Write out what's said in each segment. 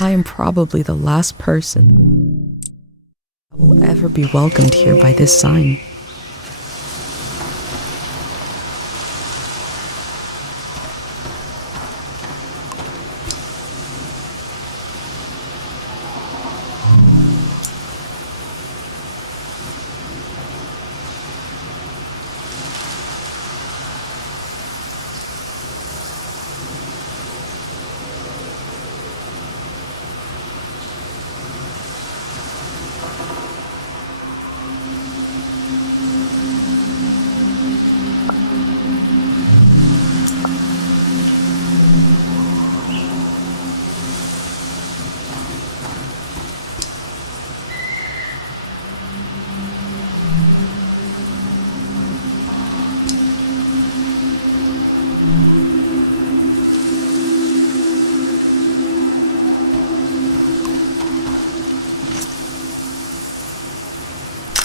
I am probably the last person that will ever be welcomed here by this sign.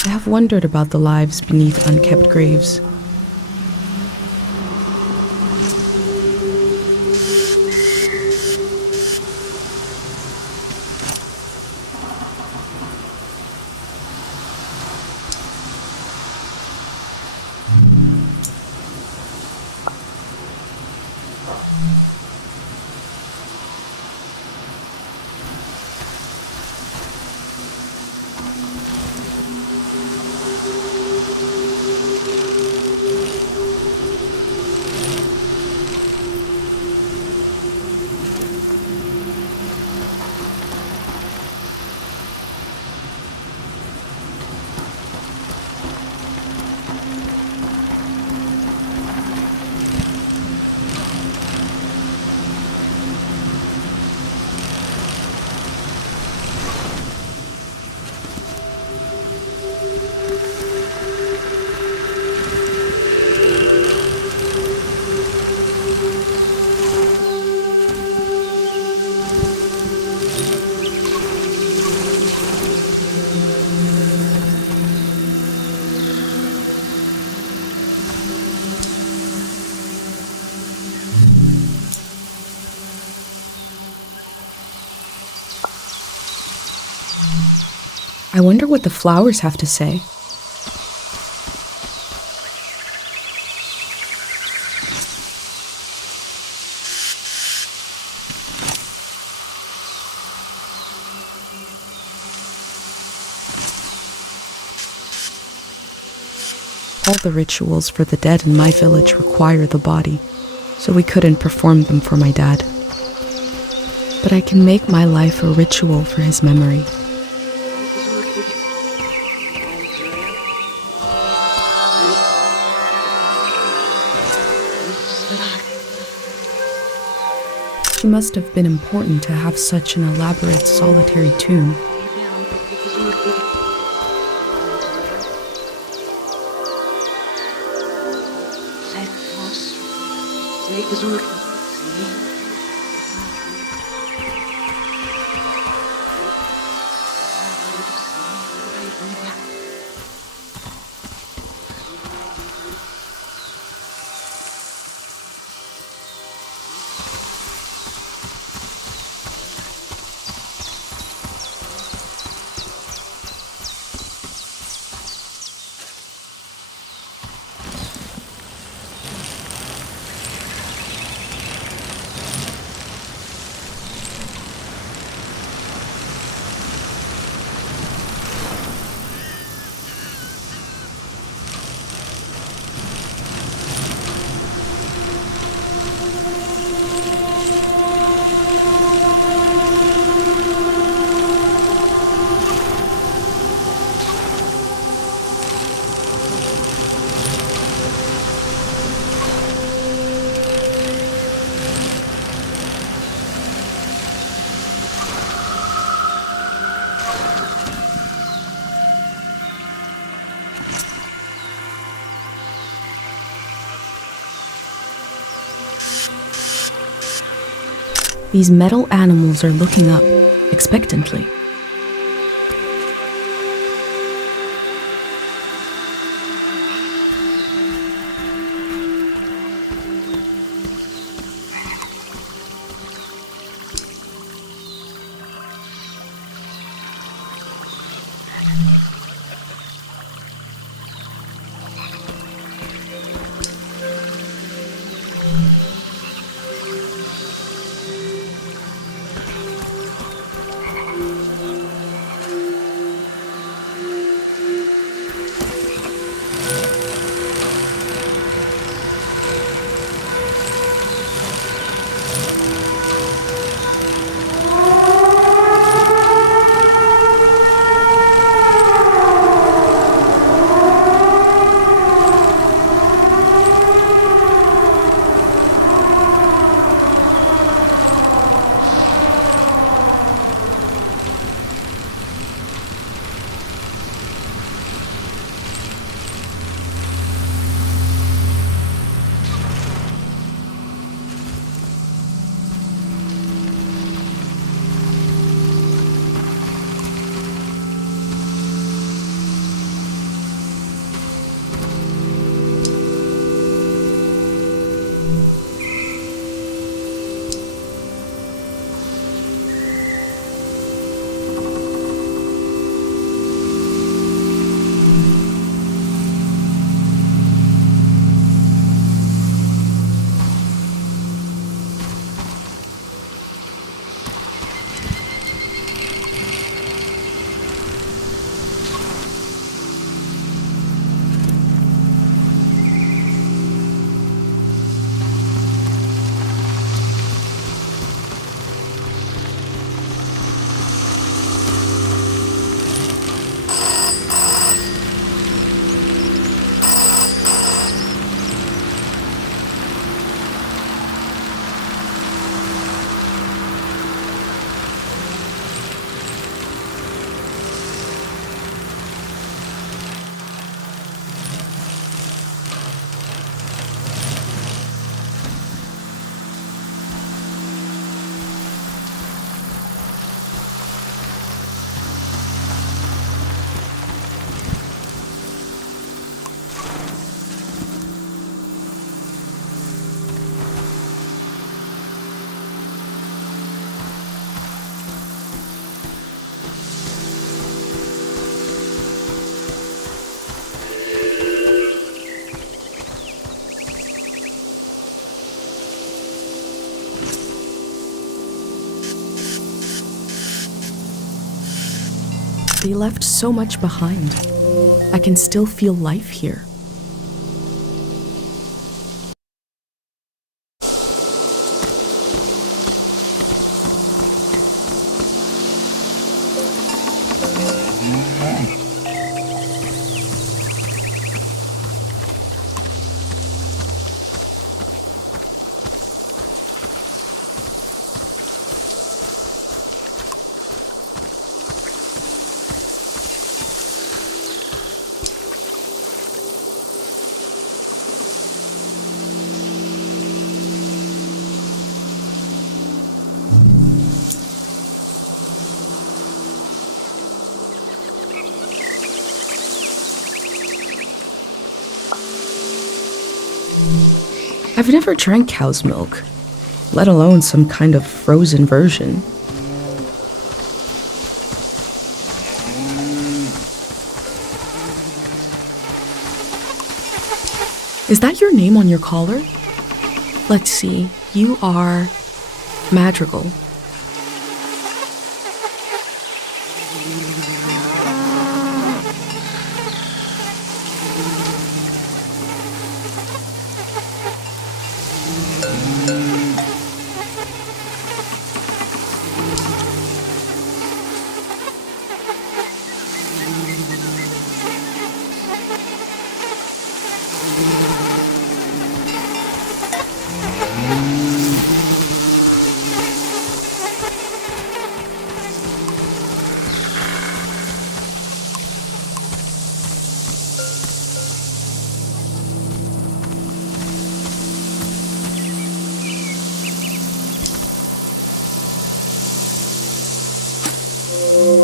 I have wondered about the lives beneath unkept graves. I wonder what the flowers have to say. All the rituals for the dead in my village require the body, so we couldn't perform them for my dad. But I can make my life a ritual for his memory. She must have been important to have such an elaborate solitary tomb. These metal animals are looking up, expectantly. They left so much behind. I can still feel life here. I've never drank cow's milk, let alone some kind of frozen version. Is that your name on your collar? Let's see, you are Madrigal.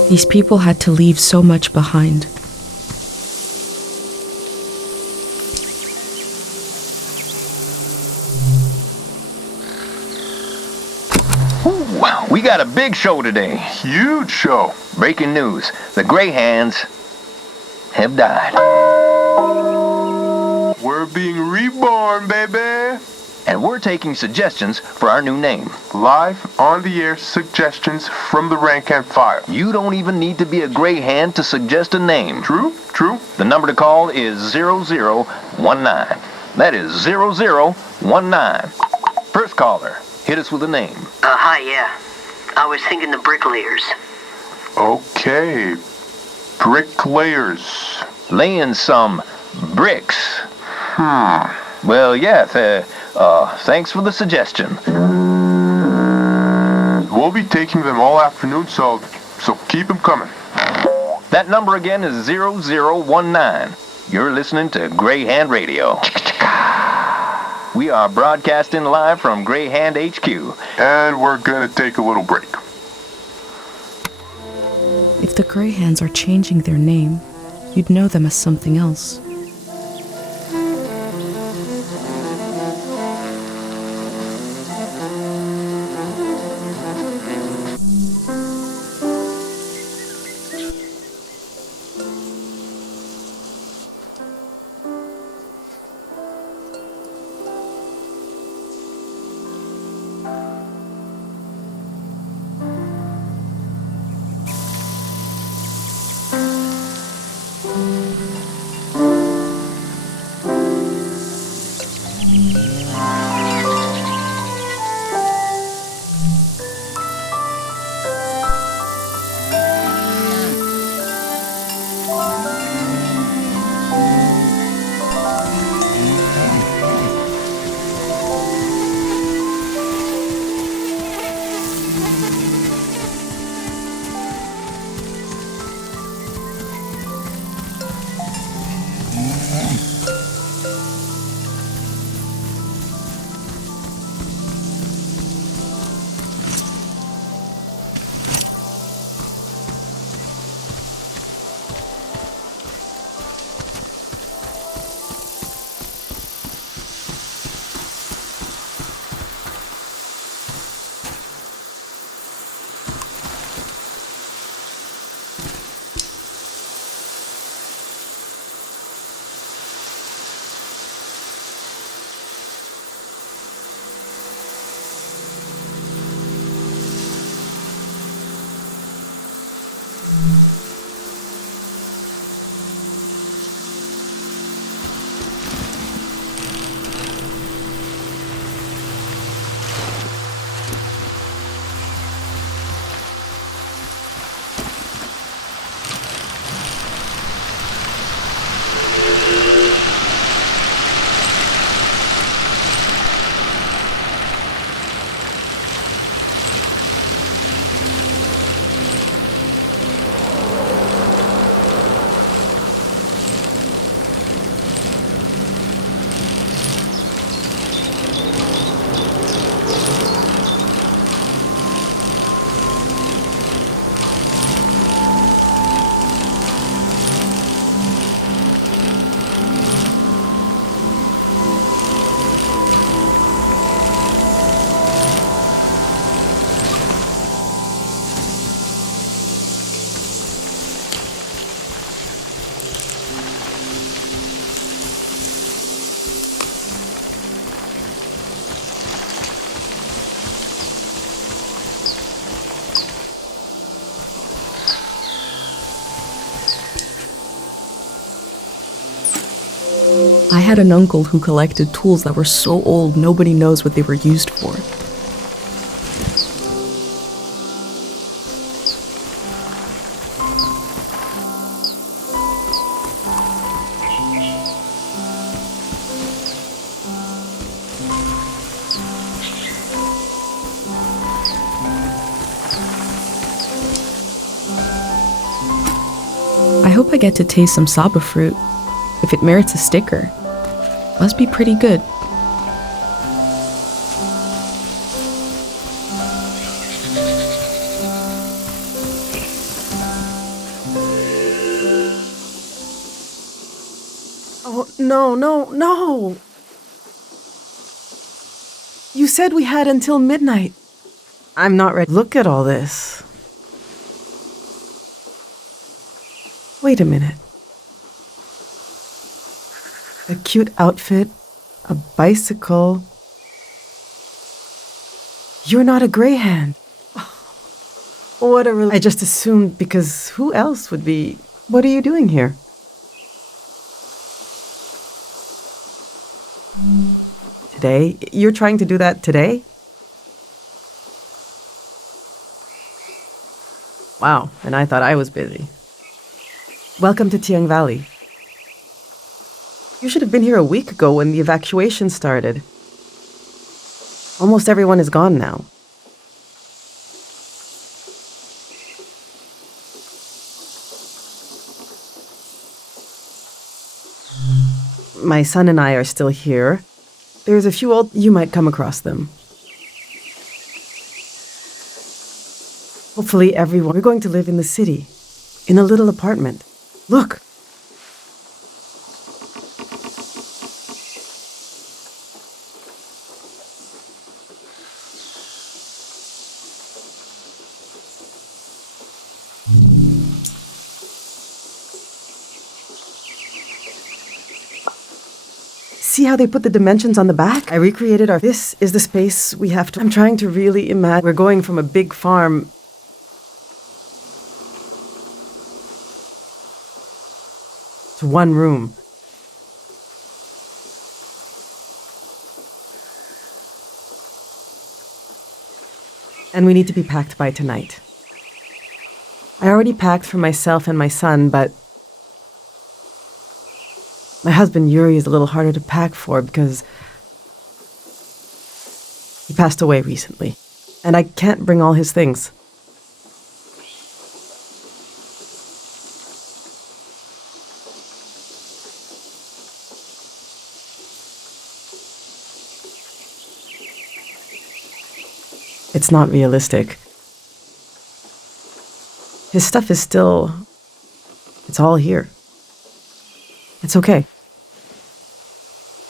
These people had to leave so much behind. Ooh, we got a big show today. Huge show. Breaking news. The Gray Hands have died. We're being reborn, baby. And we're taking suggestions for our new name. Live on the air suggestions from the rank and file. You don't even need to be a Gray Hand to suggest a name. True, true. The number to call is 0019. That is 0019. First caller, hit us with a name. Hi, yeah. I was thinking the bricklayers. Okay. Bricklayers. Laying some bricks. Well, yeah, thanks for the suggestion. We'll be taking them all afternoon, so keep them coming. That number again is 0019. You're listening to Gray Hand Radio. We are broadcasting live from Gray Hand HQ. And we're gonna take a little break. If the Gray Hands are changing their name, you'd know them as something else. I had an uncle who collected tools that were so old nobody knows what they were used for. I hope I get to taste some saba fruit. If it merits a sticker, must be pretty good. Oh, no. You said we had until midnight. I'm not ready. Look at all this. Wait a minute. A cute outfit, a bicycle. You're not a greyhound. What a I just assumed, because who else would be? What are you doing here? Today? You're trying to do that today? Wow, and I thought I was busy. Welcome to Tiang Valley. You should have been here a week ago when the evacuation started. Almost everyone is gone now. My son and I are still here. There's a few old... You might come across them. Hopefully everyone... We're going to live in the city, in a little apartment. Look! See how they put the dimensions on the back? I recreated our... This is the space we have to... I'm trying to really imagine... We're going from a big farm... to one room. And we need to be packed by tonight. I already packed for myself and my son, but... my husband Yuri is a little harder to pack for because he passed away recently, and I can't bring all his things. It's not realistic. His stuff is still... it's all here. It's okay.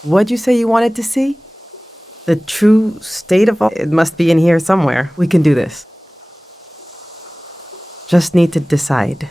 What'd you say you wanted to see? The true state of all... It must be in here somewhere. We can do this. Just need to decide.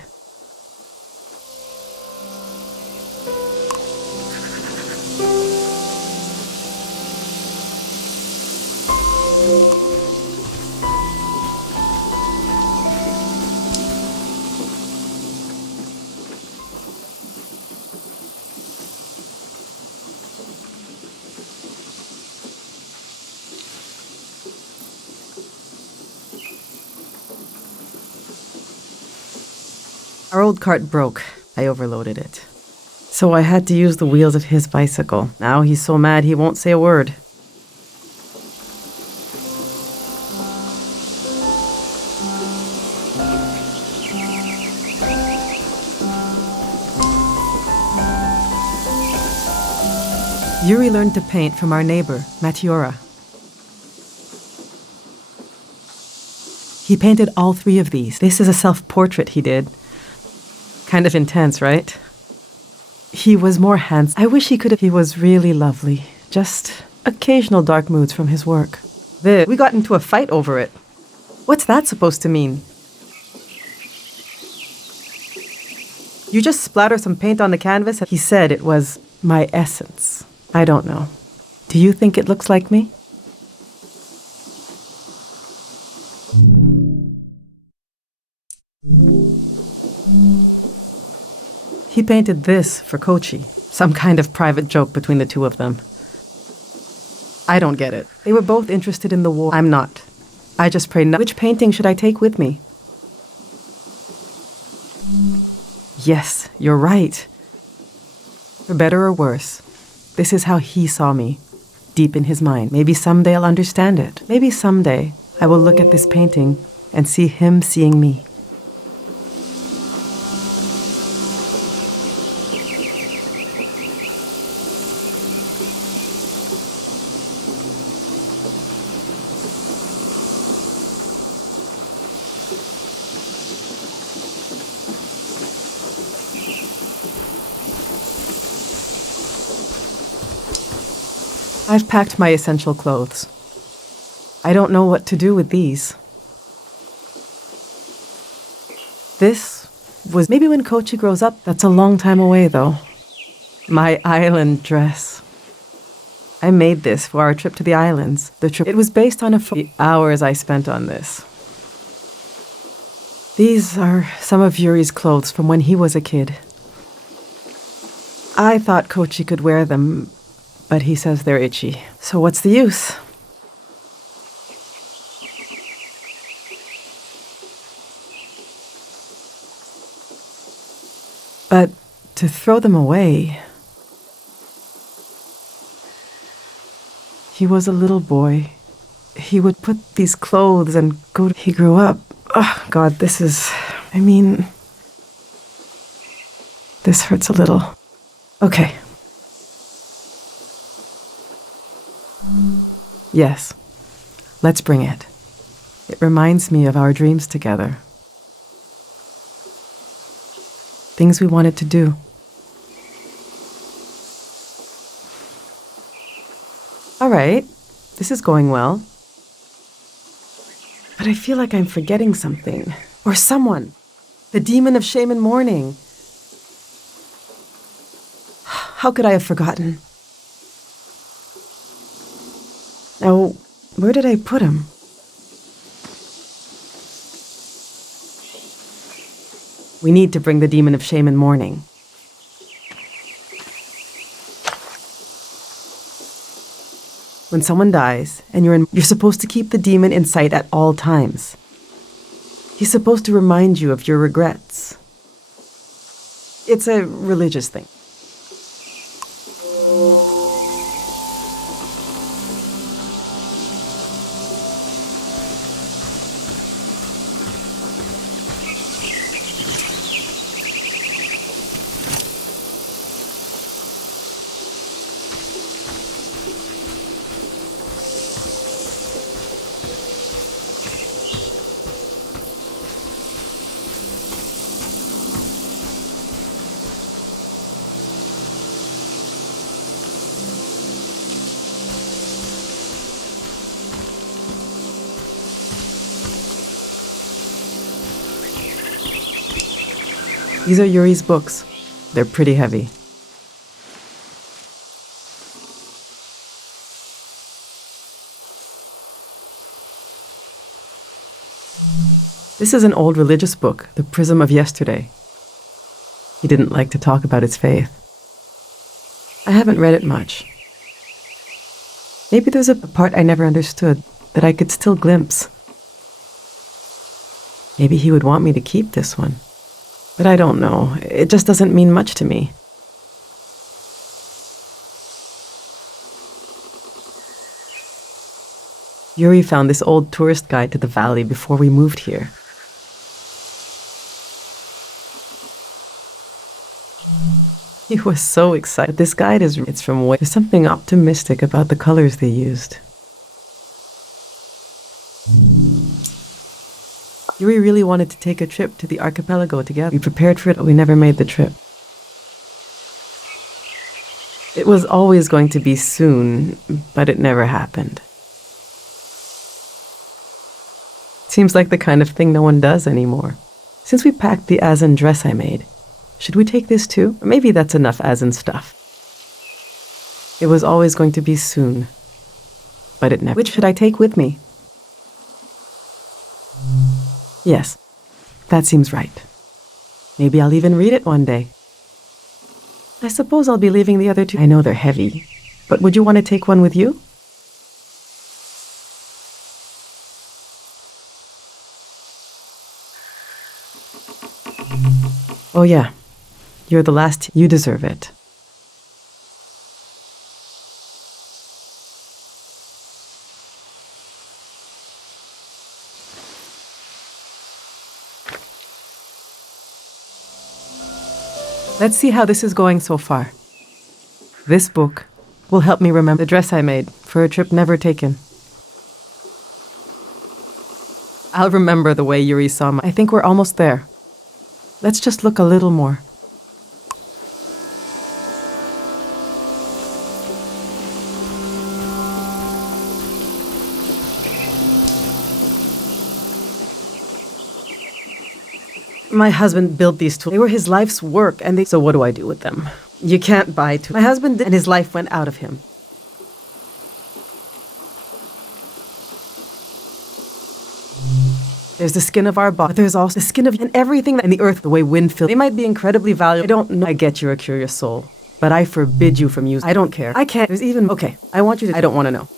Our old cart broke. I overloaded it. So I had to use the wheels of his bicycle. Now he's so mad he won't say a word. Yuri learned to paint from our neighbor, Matiora. He painted all three of these. This is a self-portrait he did. Kind of intense, right? He was more handsome. I wish he could have... He was really lovely. Just occasional dark moods from his work. We got into a fight over it. What's that supposed to mean? You just splatter some paint on the canvas? He said it was my essence. I don't know. Do you think it looks like me? He painted this for Kochi. Some kind of private joke between the two of them. I don't get it. They were both interested in the war. I'm not. I just pray no. Which painting should I take with me? Yes, you're right. For better or worse, this is how he saw me, deep in his mind. Maybe someday I'll understand it. Maybe someday I will look at this painting and see him seeing me. I've packed my essential clothes. I don't know what to do with these. This was maybe when Kochi grows up. That's a long time away, though. My island dress. I made this for our trip to the islands. It was based on the hours I spent on this. These are some of Yuri's clothes from when he was a kid. I thought Kochi could wear them, but he says they're itchy. So what's the use? But to throw them away... He was a little boy. He would put these clothes and go... He grew up. Oh, God, this is... This hurts a little. Okay. Yes. Let's bring it. It reminds me of our dreams together. Things we wanted to do. All right, this is going well. But I feel like I'm forgetting something. Or someone. The demon of shame and mourning. How could I have forgotten? Now, where did I put him? We need to bring the demon of shame and mourning. When someone dies, and you're supposed to keep the demon in sight at all times. He's supposed to remind you of your regrets. It's a religious thing. These are Yuri's books. They're pretty heavy. This is an old religious book, The Prism of Yesterday. He didn't like to talk about his faith. I haven't read it much. Maybe there's a part I never understood that I could still glimpse. Maybe he would want me to keep this one. But I don't know. It just doesn't mean much to me. Yuri found this old tourist guide to the valley before we moved here. He was so excited. This guide it's from way. There's something optimistic about the colors they used. Yuri really wanted to take a trip to the archipelago together. We prepared for it, but we never made the trip. It was always going to be soon, but it never happened. Seems like the kind of thing no one does anymore. Since we packed the Azan dress I made, should we take this too? Or maybe that's enough Azan stuff. It was always going to be soon, but it never. Which should I take with me? Yes, that seems right. Maybe I'll even read it one day. I suppose I'll be leaving the other two. I know they're heavy, but would you want to take one with you? Oh yeah, you're the last. You deserve it. Let's see how this is going so far. This book will help me remember the dress I made for a trip never taken. I'll remember the way Yuri saw me. I think we're almost there. Let's just look a little more. My husband built these tools. They were his life's work, and so what do I do with them? You can't buy tools. My husband did, and his life went out of him. There's the skin of our body, but there's also the skin of and everything in the earth, the way wind fills. They might be incredibly valuable. I don't know. I get you're a curious soul, but I forbid you from using. I don't care. I can't. There's even. Okay, I want you to. I don't want to know.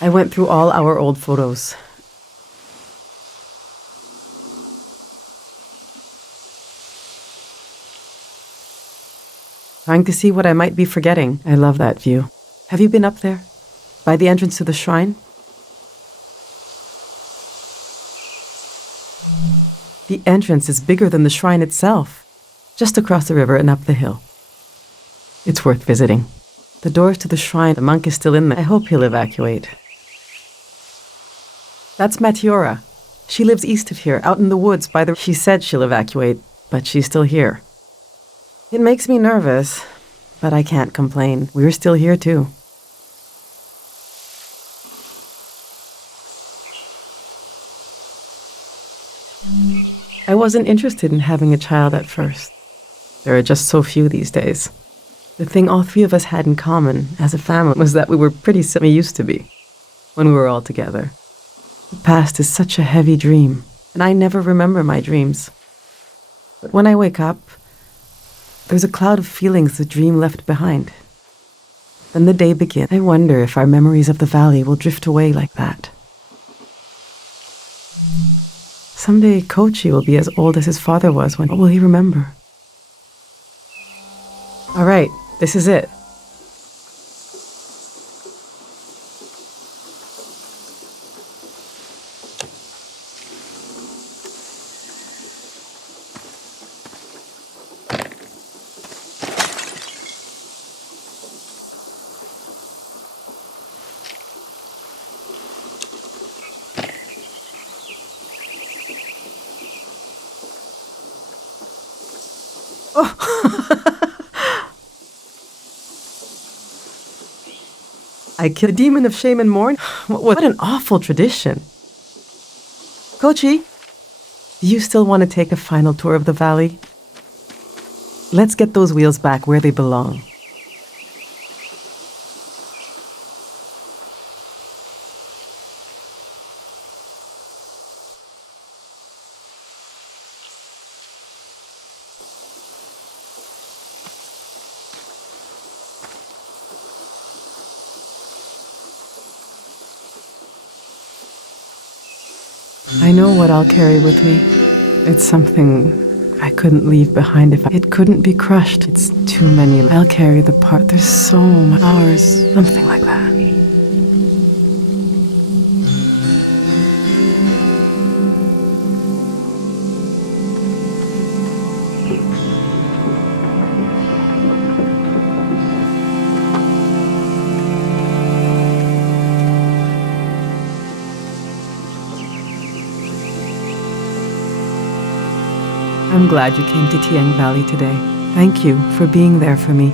I went through all our old photos. Trying to see what I might be forgetting. I love that view. Have you been up there? By the entrance to the shrine? The entrance is bigger than the shrine itself. Just across the river and up the hill. It's worth visiting. The doors to the shrine, the monk is still in there. I hope he'll evacuate. That's Matiora. She lives east of here, out in the woods by the... She said she'll evacuate, but she's still here. It makes me nervous, but I can't complain. We're still here, too. I wasn't interested in having a child at first. There are just so few these days. The thing all three of us had in common as a family was that we were pretty similar used to be when we were all together. The past is such a heavy dream, and I never remember my dreams. But when I wake up, there's a cloud of feelings the dream left behind. Then the day begins. I wonder if our memories of the valley will drift away like that. Someday Kochi will be as old as his father was when... What will he remember? All right, this is it. I killed the demon of shame and mourn? What an awful tradition. Kochi, do you still want to take a final tour of the valley? Let's get those wheels back where they belong. I know what I'll carry with me. It's something I couldn't leave behind if it couldn't be crushed. It's too many. I'll carry the part. There's so much hours, something like that. I'm glad you came to Tiang Valley today. Thank you for being there for me.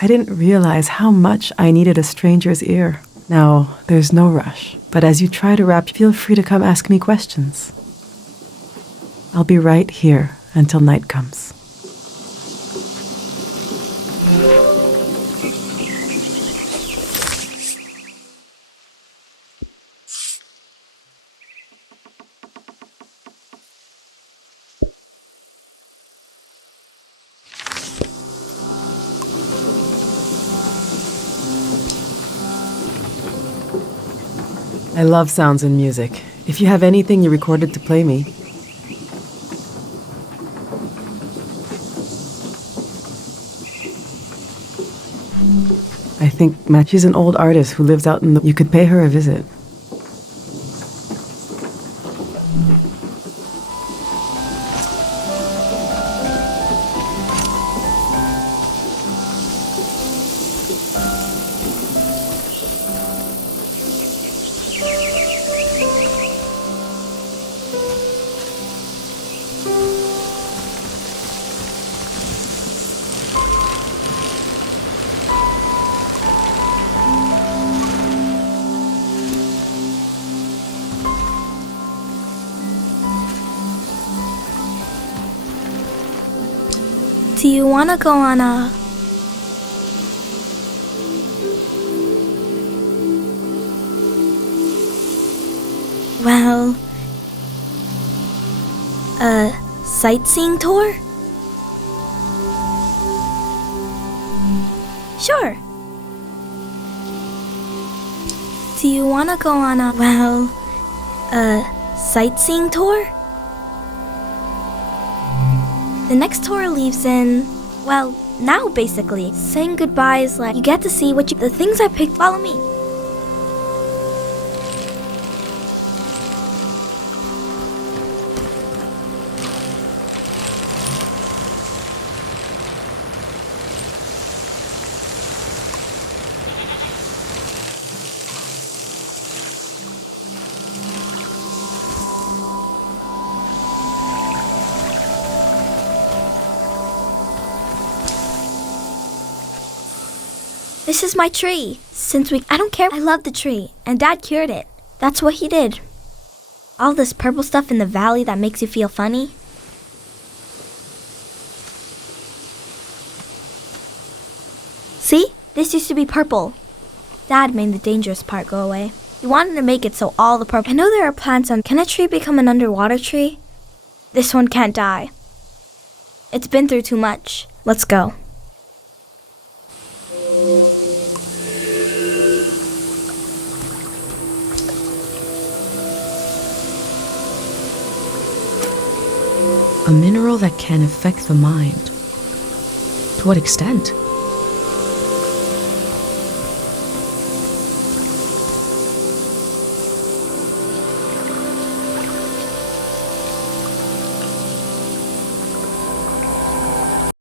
I didn't realize how much I needed a stranger's ear. Now, there's no rush, but as you try to wrap, feel free to come ask me questions. I'll be right here until night comes. I love sounds and music. If you have anything you recorded to play me. I think she's an old artist who lives out in the... You could pay her a visit. Do you want to go on a... Well... a sightseeing tour? Sure. Do you want to go on a... well... a sightseeing tour? The next tour leaves in, well, now basically. Saying goodbye is like, you get to see the things I picked. Follow me. This is my tree. I don't care. I love the tree, and Dad cured it. That's what he did. All this purple stuff in the valley that makes you feel funny. See? This used to be purple. Dad made the dangerous part go away. He wanted to make it so all the purple... I know there are plants on... Can a tree become an underwater tree? This one can't die. It's been through too much. Let's go. A mineral that can affect the mind. To what extent?